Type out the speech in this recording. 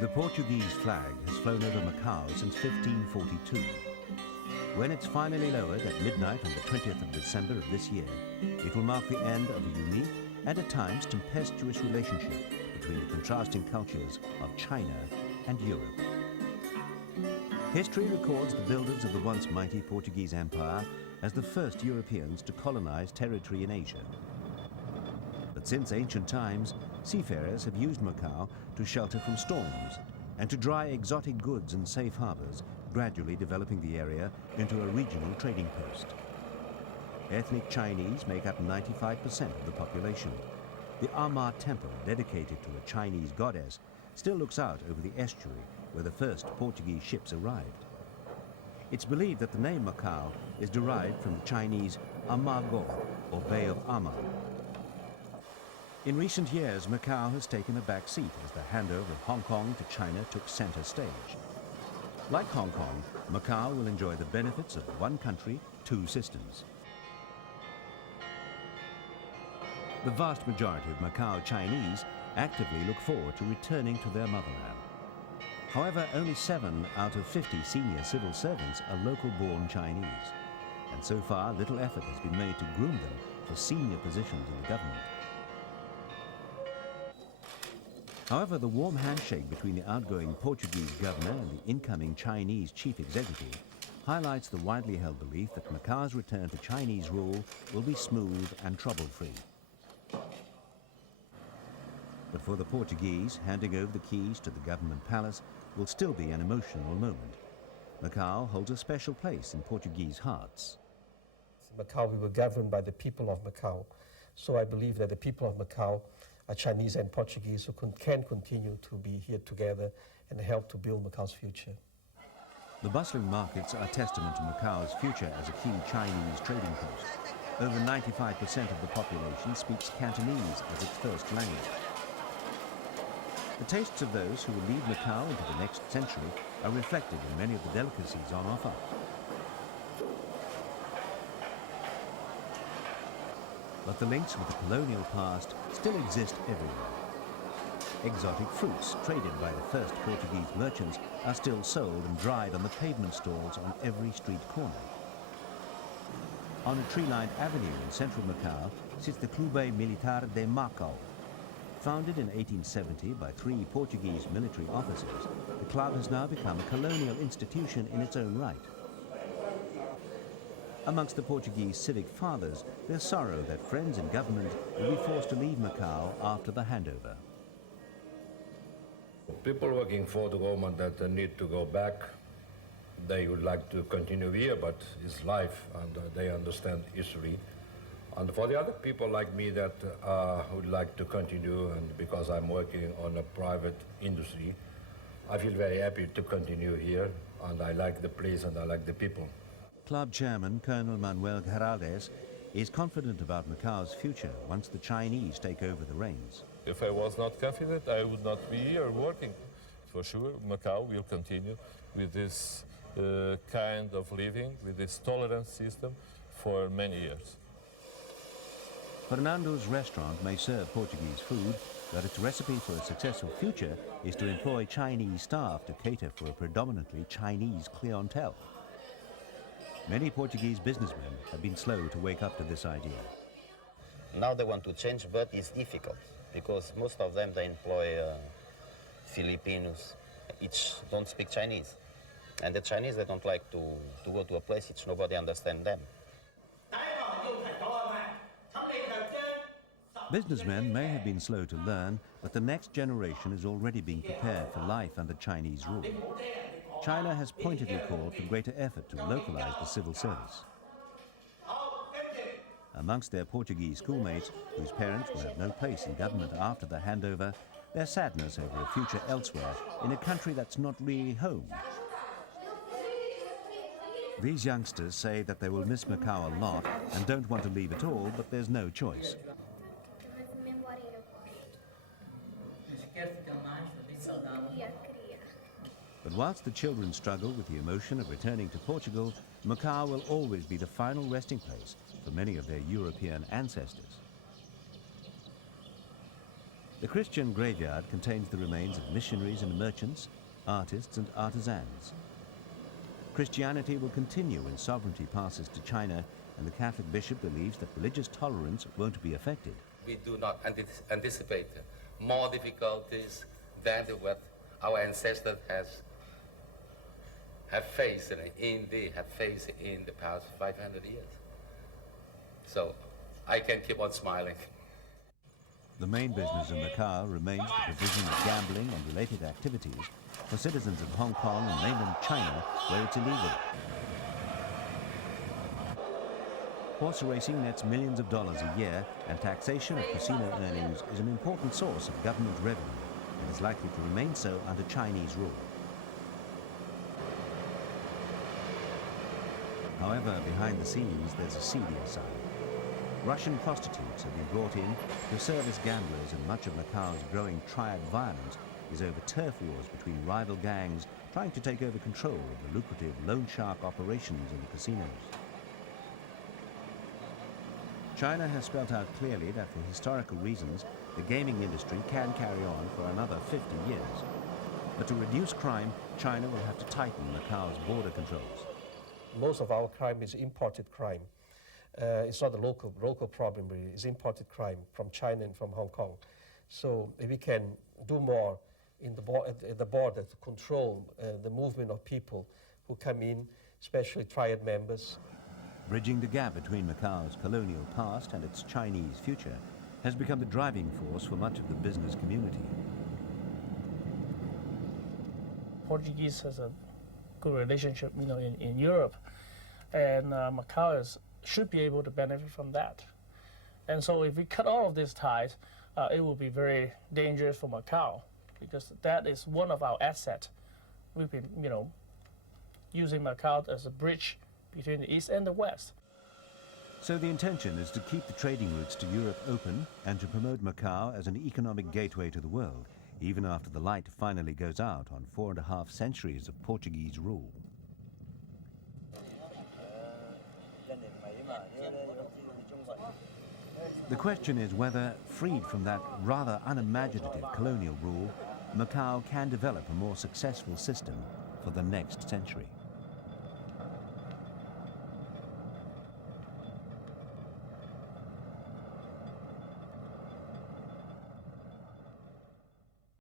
The Portuguese flag has flown over Macau since 1542. When it's finally lowered at midnight on the 20th of December of this year, it will mark the end of a unique and at times tempestuous relationship between the contrasting cultures of China and Europe. History records the builders of the once mighty Portuguese Empire as the first Europeans to colonize territory in Asia. But since ancient times, seafarers have used Macau to shelter from storms and to dry exotic goods in safe harbors, gradually developing the area into a regional trading post. Ethnic Chinese make up 95% of the population. The Amma Temple, dedicated to a Chinese goddess, still looks out over the estuary where the first Portuguese ships arrived. It's believed that the name Macau is derived from the Chinese Amago, or Bay of Amma. In recent years, Macau has taken a back seat as the handover of Hong Kong to China took center stage. Like Hong Kong, Macau will enjoy the benefits of one country, two systems. The vast majority of Macau Chinese actively look forward to returning to their motherland. However, only 7 out of 50 senior civil servants are local-born Chinese, and so far little effort has been made to groom them for senior positions in the government. However, the warm handshake between the outgoing Portuguese governor and the incoming Chinese chief executive highlights the widely held belief that Macau's return to Chinese rule will be smooth and trouble-free. But for the Portuguese, handing over the keys to the government palace will still be an emotional moment. Macau holds a special place in Portuguese hearts. Macau, we were governed by the people of Macau. So I believe that the people of Macau are Chinese and Portuguese who can continue to be here together and help to build Macau's future. The bustling markets are testament to Macau's future as a key Chinese trading post. Over 95% of the population speaks Cantonese as its first language. The tastes of those who will lead Macau into the next century are reflected in many of the delicacies on offer. But the links with the colonial past still exist everywhere. Exotic fruits traded by the first Portuguese merchants are still sold and dried on the pavement stalls on every street corner. On a tree-lined avenue in central Macau sits the Clube Militar de Macau. Founded in 1870 by 3 Portuguese military officers, the club has now become a colonial institution in its own right. Amongst the Portuguese civic fathers, there's sorrow that friends in government will be forced to leave Macau after the handover. People working for the government that need to go back, they would like to continue here, but it's life and they understand history. And for the other people like me that would like to continue, and because I'm working on a private industry, I feel very happy to continue here, and I like the place and I like the people. Club chairman Colonel Manuel Geraldes is confident about Macau's future once the Chinese take over the reins. If I was not confident, I would not be here working. For sure, Macau will continue with this kind of living, with this tolerance system for many years. Fernando's restaurant may serve Portuguese food, but its recipe for a successful future is to employ Chinese staff to cater for a predominantly Chinese clientele. Many Portuguese businessmen have been slow to wake up to this idea. Now they want to change, but it's difficult because most of them, they employ Filipinos, each don't speak Chinese. And the Chinese, they don't like to go to a place which nobody understands them. Businessmen may have been slow to learn, but the next generation is already being prepared for life under Chinese rule. China has pointedly called for greater effort to localize the civil service. Amongst their Portuguese schoolmates, whose parents will have no place in government after the handover, there's sadness over a future elsewhere in a country that's not really home. These youngsters say that they will miss Macau a lot and don't want to leave at all, but there's no choice. But whilst the children struggle with the emotion of returning to Portugal, Macau will always be the final resting place for many of their European ancestors. The Christian graveyard contains the remains of missionaries and merchants, artists and artisans. Christianity will continue when sovereignty passes to China, and the Catholic bishop believes that religious tolerance won't be affected. We do not anticipate more difficulties than what our ancestors have faced in the past 500 years. So I can keep on smiling. The main business of Macau remains the provision of gambling and related activities for citizens of Hong Kong and mainland China, where it's illegal. Horse racing nets millions of dollars a year, and taxation of casino earnings is an important source of government revenue and is likely to remain so under Chinese rule. However, behind the scenes, there's a seedier side. Russian prostitutes have been brought in to serve as gamblers, and much of Macau's growing triad violence is over turf wars between rival gangs trying to take over control of the lucrative loan shark operations in the casinos. China has spelt out clearly that for historical reasons, the gaming industry can carry on for another 50 years. But to reduce crime, China will have to tighten Macau's border controls. Most of our crime is imported crime. It's not a local problem, really. It's imported crime from China and from Hong Kong. So if we can do more at the border to control the movement of people who come in, especially triad members. Bridging the gap between Macau's colonial past and its Chinese future has become the driving force for much of the business community. Portuguese has a good relationship, in Europe, and Macau should be able to benefit from that. And so if we cut all of these ties, it will be very dangerous for Macau, because that is one of our assets. We've been, using Macau as a bridge between the East and the West. So the intention is to keep the trading routes to Europe open and to promote Macau as an economic gateway to the world, even after the light finally goes out on 4.5 centuries of Portuguese rule. The question is whether, freed from that rather unimaginative colonial rule, Macau can develop a more successful system for the next century.